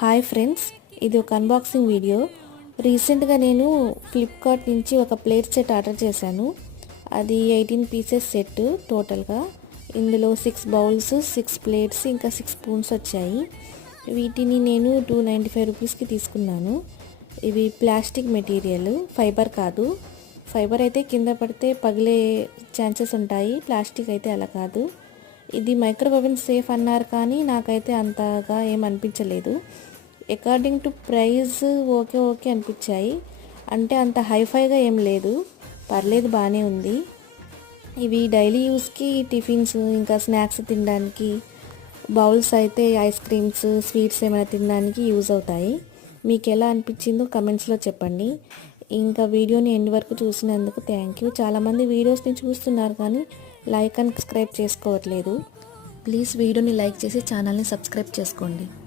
Hi friends, ఇది ఒక unboxing video. రీసెంట్గా నేను ఫ్లిప్కార్ట్ నుంచి ఒక ప్లేట్ సెట్ ఆర్డర్ చేశాను. అది 18 పీసెస్ సెట్ టోటల్గా. ఇందులో 6 బౌల్స్, 6 ప్లేట్స్, ఇంకా 6 స్పూన్స్ వచ్చాయి. వీటిని నేను 295 రూపీస్కి తీసుకున్నాను. ఇవి ప్లాస్టిక్ మెటీరియల్, ఫైబర్ కాదు. ఫైబర్ అయితే కింద పడితే పగిలే ఛాన్సెస్ ఉంటాయి, ప్లాస్టిక్ అయితే అలా కాదు. ఇది మైక్రోవేవ్ సేఫ్ అన్నారు, కానీ నాకైతే అంతగా ఏం అనిపించలేదు. అకార్డింగ్ టు ప్రైస్ ఓకే అనిపించాయి. అంటే అంత హైఫైగా ఏం లేదు, పర్లేదు, బాగానే ఉంది. ఇవి డైలీ యూస్కి, టిఫిన్స్, ఇంకా స్నాక్స్ తినడానికి, బౌల్స్ అయితే ఐస్ క్రీమ్స్, స్వీట్స్ ఏమైనా తినడానికి యూజ్ అవుతాయి. మీకు ఎలా అనిపించిందో కమెంట్స్లో చెప్పండి. ఇంకా వీడియోని ఎండ్ వరకు చూసినందుకు థ్యాంక్ యూ. చాలామంది వీడియోస్ని చూస్తున్నారు కానీ లైక్ అండ్ సబ్స్క్రైబ్ చేసుకోవట్లేదు. ప్లీజ్ వీడియోని లైక్ చేసి ఛానల్ని సబ్స్క్రైబ్ చేసుకోండి.